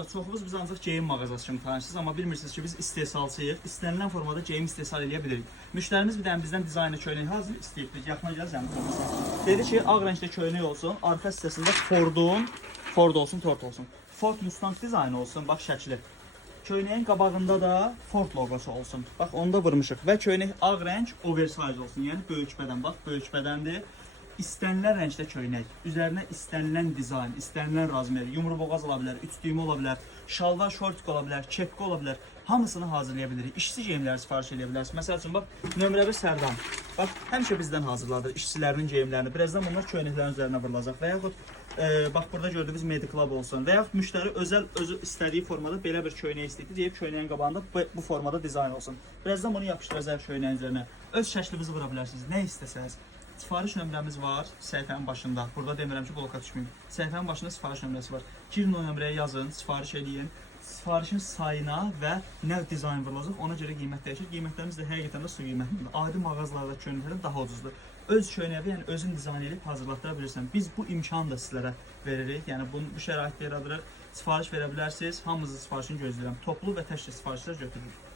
Dostlar, çoxunuz biz ancaq geyim mağazası kimi tanışsınız, amma bilmirsiniz ki biz istehsalçıyıq. İstənilən formada geyim istehsal edə bilirik. Müştərimiz bir dənə bizdən dizaynı köynək hazır istəyib. Yaxına gəl zəhmət. Dedi ki, ağ rəngdə köynək olsun, arxa hissəsində Ford olsun, Tort olsun. Ford Mustang dizaynı olsun, bax şəkli. Köynəyin qabağında da Ford logosu olsun. Bax, onu da vurmuşuq və köynək ağ rəng oversize olsun. Yəni böyük bədən, bax, böyük bədəndir. İstənilən rəngdə köynək, üzərinə istənilən dizayn, istənilən razmer, yumru boğaz ola bilər, üç düymə ola bilər, şalvar, şortik ola bilər, kepka ola bilər. Hamısını hazırlaya bilirik. İşçi geyimləri sifariş edə bilərsiniz. Məsəl üçün, bax, nömrə 1 sərdan. Bax, həmişə bizdən hazırladır işçilərinin geyimlərini. Birazdan bunlar köynəklərin üzərinə vurulacaq. Və yaxud, bax, burada gördüyünüz Mediclub olsun. Və yaxud müştəri özü istədiyi formada belə bir köynək istəyir. Deyib, köynəyin qabağında bu formada dizayn olsun. Birazdan bunu yapışdıracaq köynəyin üzərinə. Öz şəklinizi vura bilərsiniz. Nə istəsəniz. Sifariş nömrəmiz var səhifənin başında. Burada demirəm ki, bloka düşməyin. Səhifənin başında sifariş nömrəsi var. Girin o nömrəyə yazın, sifariş edin. Sifarişin sayına və nə dizayn vurulacaq, ona görə qiymət dəyişir. Qiymətlərimiz də həqiqətən də su qiymətidir. Adi mağazalarda köynəklərdən daha ucuzdur. Öz köynəyi, yəni özün dizayn edib hazırlatdıra bilirsən. Biz bu imkanı da sizlərə veririk. Yəni bu şəraitdə yaradırıq. Sifariş verə bilərsiniz. Hamınızın sifarişini gözləyirəm. Toplu və tək sifarişlər götürürük.